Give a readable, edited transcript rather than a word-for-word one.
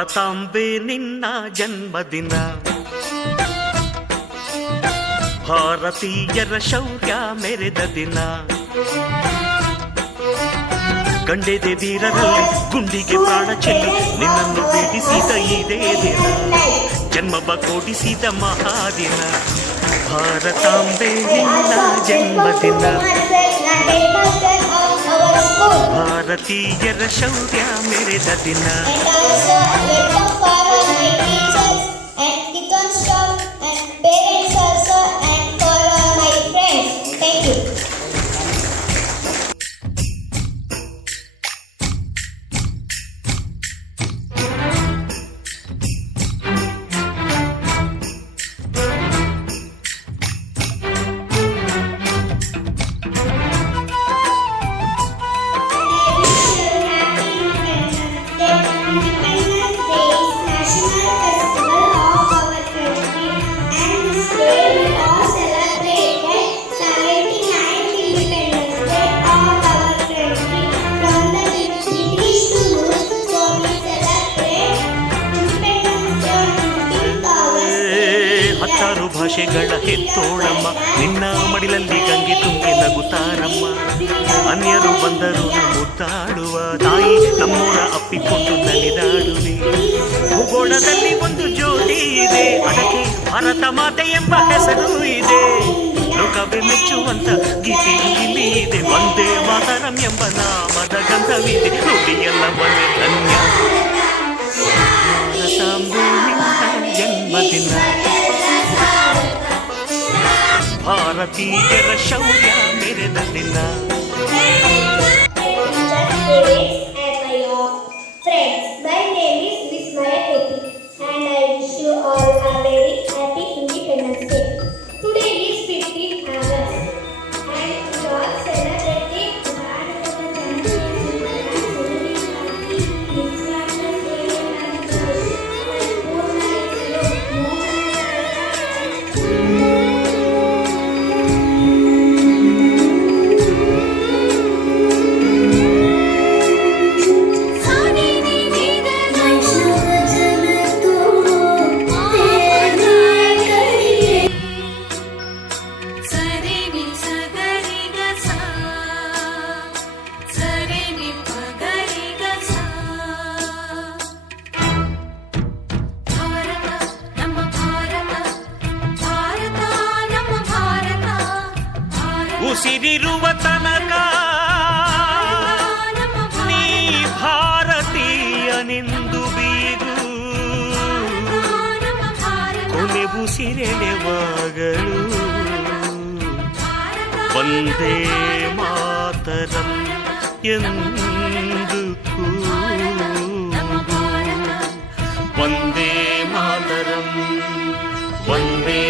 ಭಾರತಾಂಬೆ ನಿನ್ನ ಜನ್ಮದಿನ, ಭಾರತೀಯರ ಶೌರ್ಯ ಮೆರೆದ ದಿನ. ಗಂಡೆದೆ ವೀರರಲ್ಲಿ ಗುಂಡಿಗೆ ಪ್ರಾಣ ಚೆಲ್ಲಿ ನಿನ್ನನ್ನು ಬೇಡಿಸಿದ ಇದೇ ದಿನ, ಜನ್ಮವ ಕೊಡಿಸಿದ ಮಹಾದಿನ. ಭಾರತಾಂಬೆ ನಿನ್ನ ಜನ್ಮದಿನ, ಭಾರತೀಯರ ಶೌರ್ಯ ಮೆರೆದ ದಿನ. ಭಾಷೆಗಳ ಹೆತ್ತೋಳಮ್ಮ, ನಿನ್ನ ಮಡಿಲಲ್ಲಿ ಗಂಗೆ ತುಂಬಿ ನಗುತ್ತಾರಮ್ಮ. ಅನ್ಯರು ಬಂದರು ಮುದ್ದಾಡುವ ತಾಯಿ, ನಮ್ಮೂರ ಅಪ್ಪಿಕೊಂಡು ನಲಿದಾಡುವೆ. ಭೂಗೋಳದಲ್ಲಿ ಒಂದು ಜ್ಯೋತಿ ಇದೆ, ಅದಕ್ಕೆ ಭಾರತ ಮಾತೆ ಎಂಬ ಹೆಸರು ಇದೆ. ಲೋಕವೇ ಮೆಚ್ಚುವಂತ ಗೀತೆ ಇಲ್ಲಿ ಇದೆ, ಒಂದೇ ಮಾತರಂ ಎಂಬ ನಾಮದ ಗಂಧವಿದೆ. ನುಡಿಯೆಲ್ಲವನ್ನೇ ಧನ್ಯ. ಭಾರತಾಂಬೆ ನಿನ್ನ ಜನ್ಮದಿನ, ಭಾರತೀಯರ ಶೌರ್ಯ ಮೆರೆದ ದಿನ. Friends, my name is Miss Maya Kethi and I wish you all a very happy Independence Day. Today is 15th August and we are celebrating Bharatata ಉಸಿರಿರುವ ತನಕ ನೀ ಭಾರತೀಯನೆಂದು ಬೀಗು, ಕೊನೆ ಉಸಿರೆಳೆವಾಗಲು ವಂದೇ ಮಾತರಂ ಎಂದು ಕೂಗು. ವಂದೇ ಮಾತರಂ, ವಂದೇ